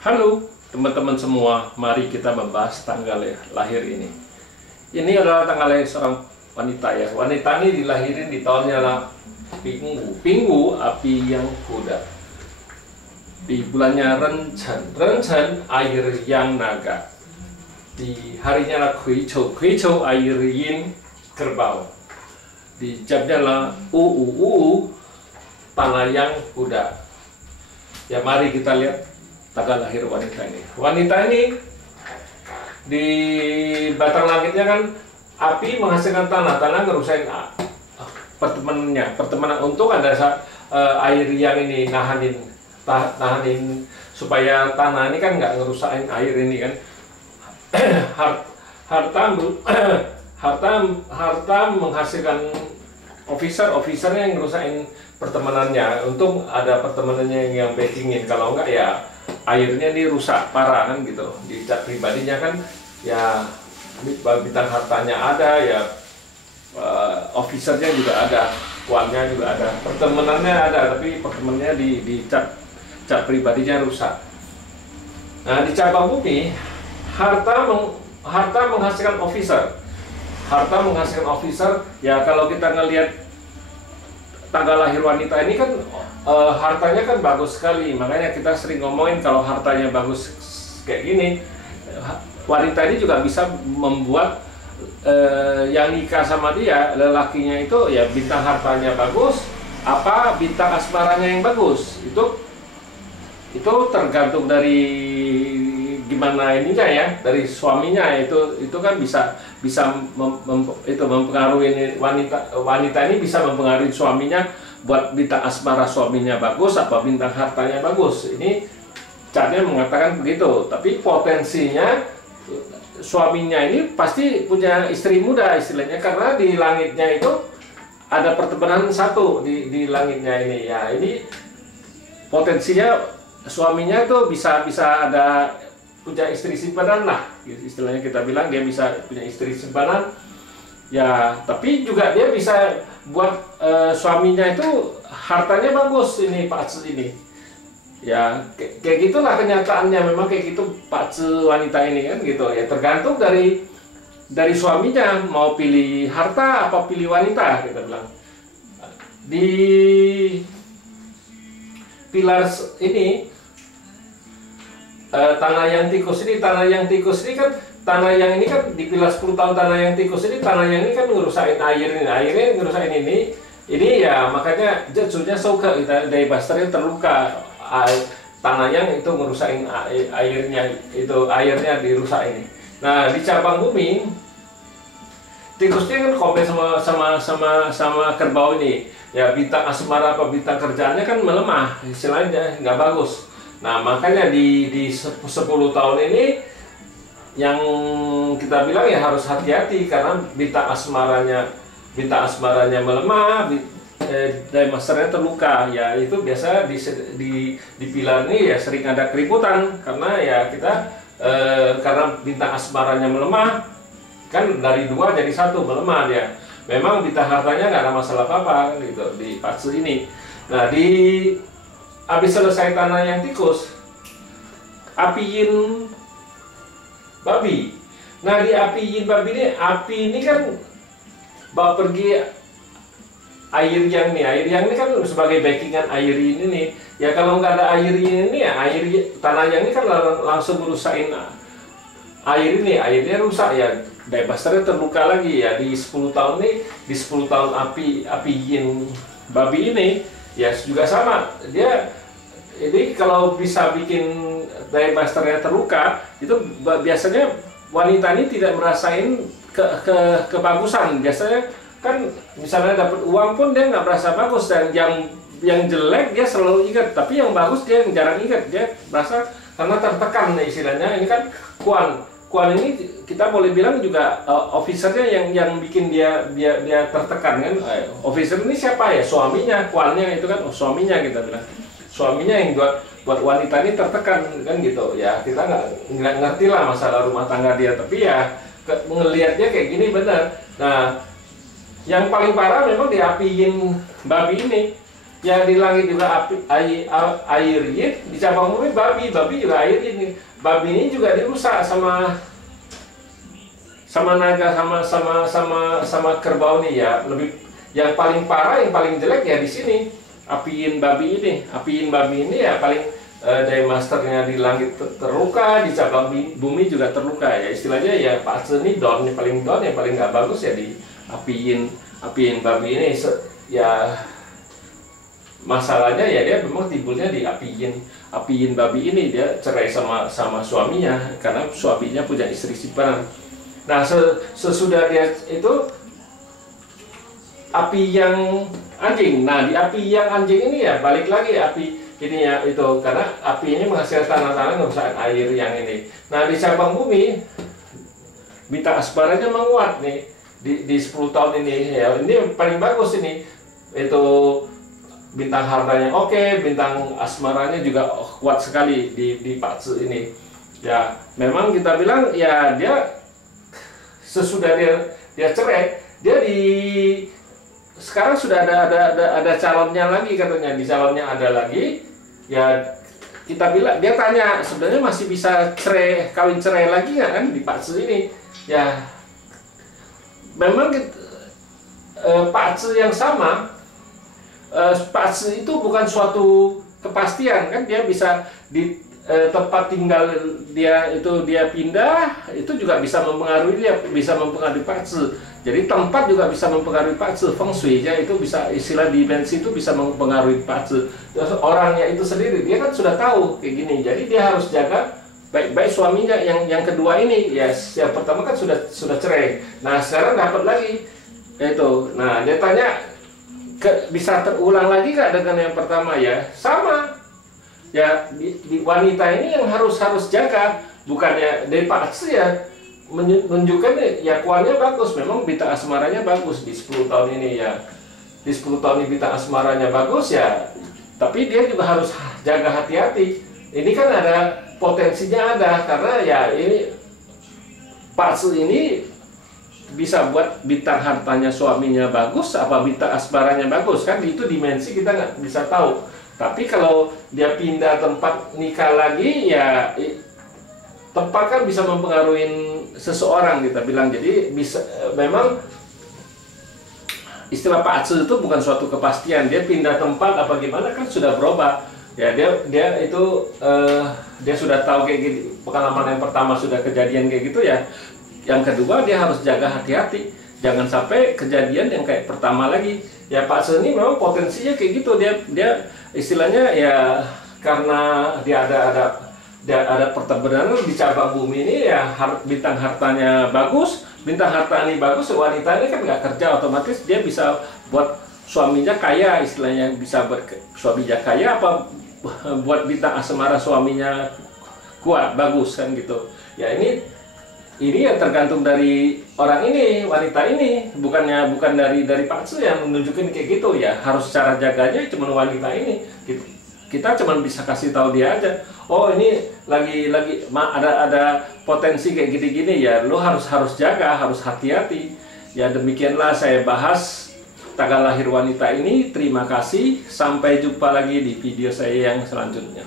Halo teman-teman semua, mari kita membahas tanggal lahir ini. Ini adalah tanggal lahir seorang wanita ya. Wanita ini dilahirin di tahunnya lah Pingu, api yang kuda. Di bulannya Rencen air yang naga. Di harinya lah Kuicou, air yin kerbau. Di jamnya lah tanah yang kuda. Ya mari kita lihat tanggal lahir wanita ini. Wanita ini di batang langitnya kan api menghasilkan tanah ngerusain pertemanan. Untung ada air yang ini nahanin supaya tanah ini kan nggak ngerusain air ini kan. harta menghasilkan officernya yang ngerusain pertemanannya. Untung ada pertemanannya yang backingin, kalau enggak ya airnya ini rusak parah kan gitu. Di cat pribadinya kan ya bintang hartanya ada ya, officernya juga ada, uangnya juga ada, pertemanannya ada, tapi pertemanannya di cat pribadinya rusak. Nah di cabang bumi harta menghasilkan officer ya. Kalau kita ngelihat tanggal lahir wanita ini kan hartanya kan bagus sekali, makanya kita sering ngomongin kalau hartanya bagus kayak gini, wanita ini juga bisa membuat yang nikah sama dia, lelakinya itu ya bintang hartanya bagus, apa bintang asmaranya yang bagus, itu tergantung dari gimana ininya ya, dari suaminya. Itu kan bisa mempengaruhi wanita ini, bisa mempengaruhi suaminya buat bintang asmara suaminya bagus apa bintang hartanya bagus. Ini caranya mengatakan begitu, tapi potensinya suaminya ini pasti punya istri muda istilahnya, karena di langitnya itu ada pertemanan satu di langitnya ini ya. Ini potensinya suaminya tuh bisa ada punya istri simpanan lah, istilahnya kita bilang dia bisa punya istri simpanan ya. Tapi juga dia bisa buat suaminya itu hartanya bagus ini Pak Ce ini ya. Kayak gitulah kenyataannya, memang kayak gitu Pak Ce wanita ini kan gitu ya. Tergantung dari suaminya mau pilih harta apa pilih wanita, kita bilang. Di pilar ini tanah yang tikus ini kan, tanah yang ini kan di pilar 10 tahun tanah yang tikus ini, tanah yang ini kan ngerusain airnya ngerusain ini ya. Makanya jatuhnya soka kita dari basternya terluka, tanah yang itu ngerusain airnya, itu airnya dirusak ini. Nah di cabang bumi tikusnya kan kompet sama kerbau ini ya. Bintang asmara apa bintang kerjaannya kan melemah, istilahnya nggak bagus. Nah makanya di 10 tahun ini yang kita bilang ya harus hati-hati, karena bintang asmaranya melemah, masternya terluka ya. Itu biasa di pilar ini ya sering ada keributan, karena ya kita karena bintang asmaranya melemah kan, dari 2 jadi 1 melemah dia. Memang bintang hartanya nggak ada masalah apa-apa gitu di fase ini. Nah habis selesai tanah yang tikus, api yin babi. Nah di api yin babi ini, api ini kan bawa pergi air yang ini kan sebagai backingan air ini nih ya. Kalau nggak ada air ini ya, tanah yang ini kan langsung merusakin air ini, airnya rusak ya. Devasternya terluka lagi ya. Di 10 tahun ini, di 10 tahun api yin babi ini ya juga sama. Dia ini kalau bisa bikin devasternya terluka, itu biasanya wanita ini tidak merasain kebagusan. Biasanya kan misalnya dapat uang pun dia nggak merasa bagus, dan yang jelek dia selalu ingat, tapi yang bagus dia jarang ingat. Dia merasa karena tertekan istilahnya. Ini kan kuan ini kita boleh bilang juga officernya yang bikin dia tertekan kan. Officer ini siapa ya? Suaminya. Kuannya itu kan suaminya, kita bilang suaminya yang buat wanita ini tertekan kan gitu ya. Kita nggak ngerti lah masalah rumah tangga dia, tapi ya ngelihatnya kayak gini benar. Nah yang paling parah memang di api yin babi ini Ya di langit juga air yin, di cabang bumi babi juga air yin. Babi ini juga dirusak sama naga, sama kerbau nih ya. Lebih yang paling parah, yang paling jelek ya di sini api yin babi ini. Api yin babi ini ya paling Day Masternya di langit terluka, di cabang bumi juga terluka ya. Istilahnya ya Pak Atse ini down, yang paling down, yang paling nggak bagus ya di api yin babi ini. Ya masalahnya ya dia memang timbulnya di api yin babi ini. Dia cerai sama suaminya karena suaminya punya istri simpanan. Nah sesudah dia itu api yang anjing. Nah di api yang anjing ini ya balik lagi api ini ya itu, karena api ini menghasilkan tanah-tanah ngerusakan air yang ini. Nah di cabang bumi bintang asmaranya menguat nih di 10 tahun ini ya. Ini paling bagus ini, itu bintang hartanya oke, bintang asmaranya juga kuat sekali di Pak Atse ini. Ya memang kita bilang ya dia sesudah dia cerai, dia sekarang sudah ada calonnya lagi katanya. Di calonnya ada lagi ya. Kita bilang, dia tanya sebenarnya masih bisa kawin cerai lagi nggak kan di Pak Atse ini ya. Memang Pak Atse yang sama, Pak Atse itu bukan suatu kepastian kan. Dia bisa di tempat tinggal dia pindah, itu juga bisa mempengaruhi dia, bisa mempengaruhi Pak Atse. Jadi tempat juga bisa mempengaruhi Pak Atse. Feng Shui ya itu bisa, istilah dimensi itu bisa mempengaruhi Pak Atse. Orangnya itu sendiri dia kan sudah tahu kayak gini, jadi dia harus jaga baik-baik suaminya yang kedua ini ya. Yang pertama kan sudah cerai, nah sekarang dapat lagi itu. Nah dia tanya bisa terulang lagi nggak dengan yang pertama ya. Sama ya, di wanita ini yang harus jaga, bukannya dari Pak Atse ya menunjukkan ya kuannya bagus. Memang bintang asmaranya bagus di 10 tahun ini ya. Di 10 tahun ini bintang asmaranya bagus ya, tapi dia juga harus jaga hati-hati. Ini kan ada potensinya ada, karena ya ini Pak Atse ini bisa buat bintang hartanya suaminya bagus apa bintang asmaranya bagus kan, itu dimensi kita nggak bisa tahu. Tapi kalau dia pindah tempat nikah lagi ya, tempat kan bisa mempengaruhi seseorang kita bilang. Jadi bisa memang istilah Pak Atse itu bukan suatu kepastian. Dia pindah tempat apa gimana kan sudah berubah ya. Dia itu dia sudah tahu kayak gitu. Pengalaman yang pertama sudah kejadian kayak gitu ya. Yang kedua dia harus jaga hati-hati, jangan sampai kejadian yang kayak pertama lagi ya. Pak Atse ini memang potensinya kayak gitu. Dia istilahnya ya, karena dia ada pertemuan di cabang bumi ini ya. Bintang hartanya bagus, bintang harta ini bagus, wanita ini kan nggak kerja, otomatis dia bisa buat suaminya kaya, istilahnya bisa buat suaminya kaya apa buat bintang asmara suaminya kuat bagus kan gitu ya. Ini yang tergantung dari orang ini, wanita ini, bukan dari Pak Atse yang menunjukin kayak gitu ya. Harus cara jaganya cuma wanita ini. Kita cuma bisa kasih tahu dia aja. Oh ini lagi ada potensi kayak gini-gini ya. Lo harus jaga, harus hati-hati. Ya demikianlah saya bahas tanggal lahir wanita ini. Terima kasih. Sampai jumpa lagi di video saya yang selanjutnya.